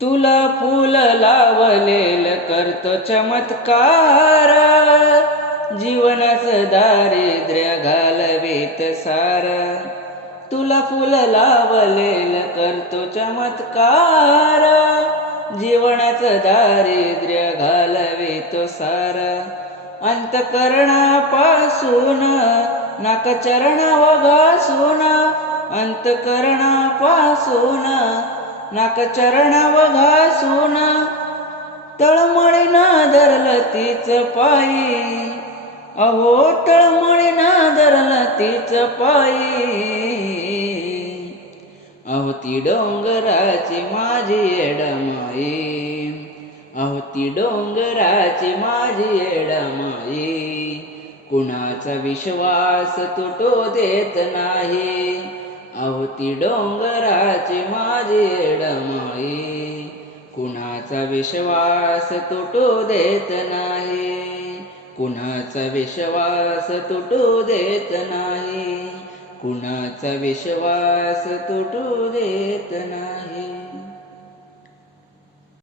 तुला फूल लावलेल करतो चमत्कार, जीवनाचं दारिद्र्य घालवीत सार. तुला फूल लावलेल करतो चमत्कार, जीवनाचं दारिद्र्य घालवितो सार. अंतकरणापासून नाकचरणावर घासून, अंतकरणापासून नाकचरणावर घासून, तळमळीना धरलं तीच पायी. अहो तळमळीना धरलं तीच पायी. अहो ती डोंगराची माझी येडमाई, अहो ती डोंगराची माझी येडमाई. कुणाचा विश्वास तुटू देत नाही, अहो ती डोंगराची माझी येडमाई. कुणाचा विश्वास तुटू देत नाही, कुणाचा विश्वास तुटू देत नाही, कुणाचा विश्वास तुटू देत नाही.